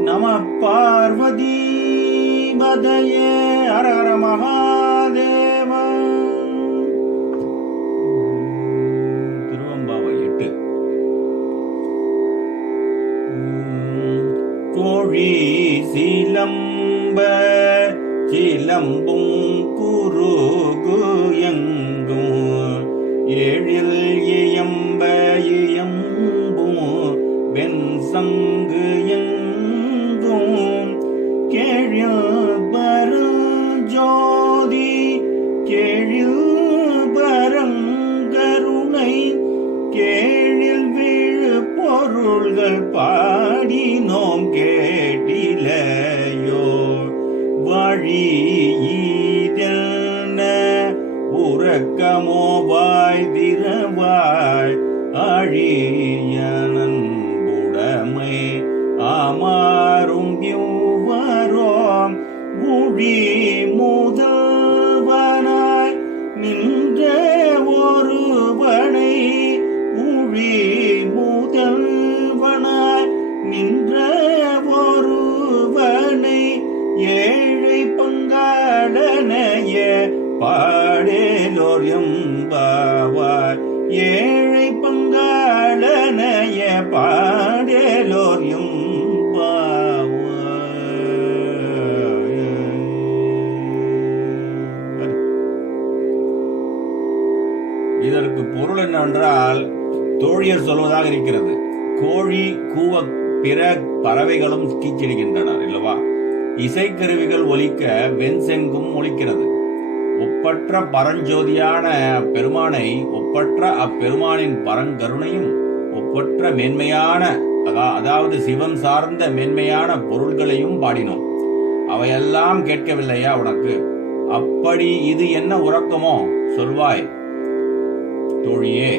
நம பார்வதி பதையே. ஹர மகாதேவ. திருவம்பாவை எட்டு. கோழி சிலம்ப சிலம்பும் குருகு எங்கும். எழில் வெண் சங்கு எங்கும் கேழில் பரஞ்சோதி கேழில் பரங்கருணை கேழில் விழு பொருள்கள் பாடினோம் கேட்டிலையோ. வழி உறக்கமோ வா ஒருவனை ஊழி முதல்வனாய் நின்ற ஒருவனை ஏழை பங்காளனைய பாடேலோர் எம்பாவாய். ஏழை இதற்கு பொருள் என்னவென்றால் தோழியர் சொல்வதாக இருக்கிறது. கோழி கூவ பிற பறவைகளும் கீச்சிடுகின்றனர் இல்லவா? இசைக்கருவிகள் ஒலிக்க வெண்செங்கும் ஒலிக்கிறது. ஒப்பற்ற பரஞ்சோதியான பெருமானை ஒப்பற்ற அப்பெருமானின் பரங்கருணையும் ஒப்பற்ற மேன்மையான அதா- அதாவது சிவன் சார்ந்த மேன்மையான பொருள்களையும் பாடினோம். அவையெல்லாம் கேட்கவில்லையா உனக்கு? அப்படி இது என்ன உறக்கமோ? சொல்வாய். தோழியே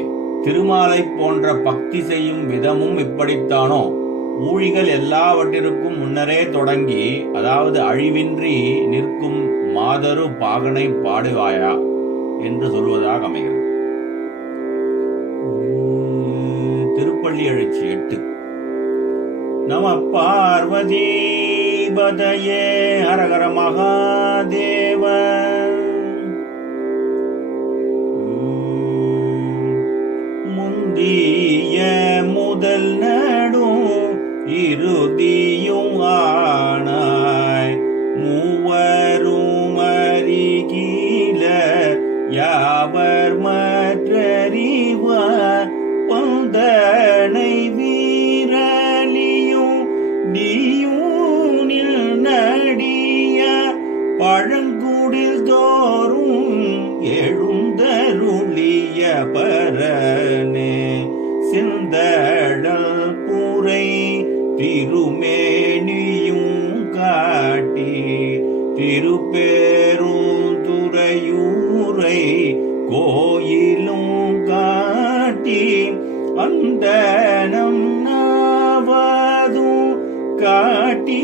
திருமாலை போன்ற பக்தி செய்யும் விதமும் இப்படித்தானோ ஊழிகள் எல்லாவற்றிற்கும் முன்னரே தொடங்கி அதாவது அழிவின்றி நிற்கும் மாதரு பாகனை பாடுவாயா என்று சொல்வதாக அமைகிறது. திருப்பள்ளி எழுச்சி எட்டு. நம பார்வதி பதையே ஹரஹர மகாதேவ. பழங்குடில் தோறும் எழுந்தருளிய பரனே சிந்தடல் புரை திருமேனியும் காட்டி திருப்பேருந்துறையூரை கோயிலும் காட்டி அந்த நாவதும் காட்டி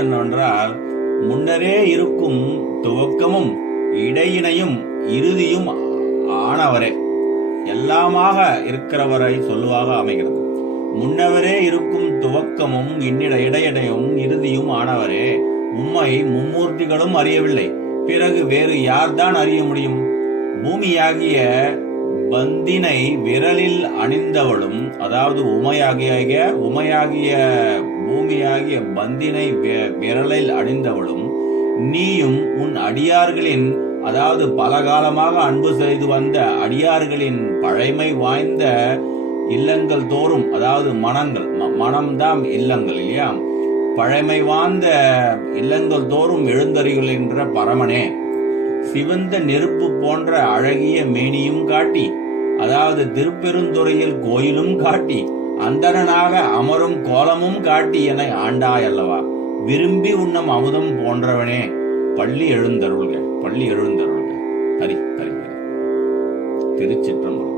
என்னவென்றால் முன்னரே இருக்கும் துவக்கமும் இடையினையும் இறுதியும் ஆனவரே. எல்லாமாக இருக்கிறவரை சொல்லுவாக அமைகிறது. முன்னவரே இருக்கும் துவக்கமும் இன்னிட இடையடையும் இறுதியும் ஆனவரே. உம்மை மும்மூர்த்திகளும் அறியவில்லை. பிறகு வேறு யார்தான் அறிய முடியும்? பூமியாகிய பந்தினை விரலில் அணிந்தவளும் அதாவது உமையாகிய உமையாகிய பூமியாகிய பந்தினை விரலில் அணிந்தவளும் நீயும் உன் அடியார்களின் அதாவது பல காலமாக அன்பு செய்து வந்த அடியார்களின் பழைமை வாய்ந்த இல்லங்கள் தோறும் அதாவது மனங்கள் ம- மனம்தான் இல்லங்கள் இல்லையா? பழைமை வாய்ந்த இல்லங்கள் தோறும் எழுந்தறிகின்ற பரமனே சிவந்த நெருப்பு போன்ற அழகிய மேனியும் காட்டி அதாவது திருப்பெருந்துறையில் கோயிலும் காட்டி அந்தரனாக அமரும் கோலமும் காட்டி என ஆண்டாய் அல்லவா? விரும்பி உண்ணும் அமுதம் போன்றவனே. பள்ளி எழுந்தருள்க பள்ளி எழுந்தருள்க. ஹரி ஹரி ஹரி. திருச்சிற்றம்பலம்.